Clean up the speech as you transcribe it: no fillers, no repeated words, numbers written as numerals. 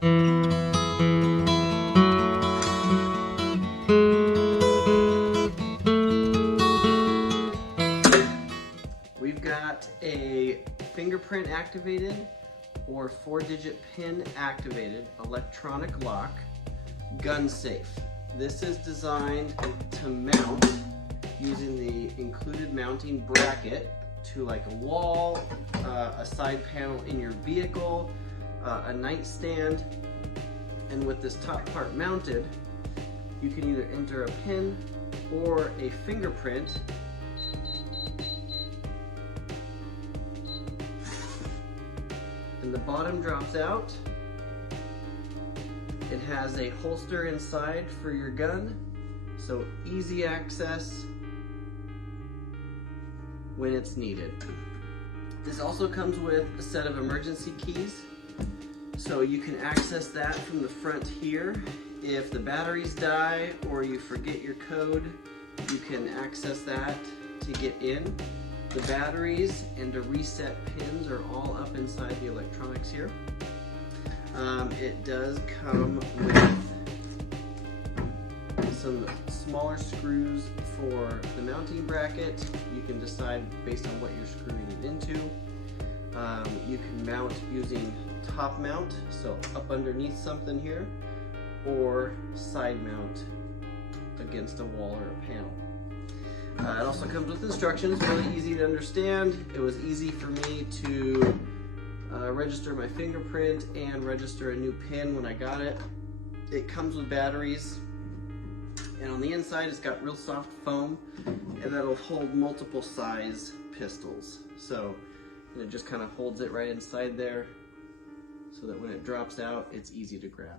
We've got a fingerprint activated or 4-digit pin activated electronic lock, gun safe. This is designed to mount using the included mounting bracket to like a wall, a side panel in your vehicle, a nightstand, and with this top part mounted, you can either enter a pin or a fingerprint and the bottom drops out. It has a holster inside for your gun, so easy access when it's needed. This also comes with a set of emergency keys, so you can access that from the front here. If the batteries die or you forget your code, you can access that to get in. The batteries and the reset pins are all up inside the electronics here. It does come with some smaller screws for the mounting bracket. You can decide based on what you're screwing it into. You can mount using top mount, so up underneath something here, or side mount against a wall or a panel. It also comes with instructions, really easy to understand. It was easy for me to register my fingerprint and register a new pin when I got it. It comes with batteries, and on the inside it's got real soft foam, and that'll hold multiple size pistols. So it just kind of holds it right inside there so that when it drops out, it's easy to grab.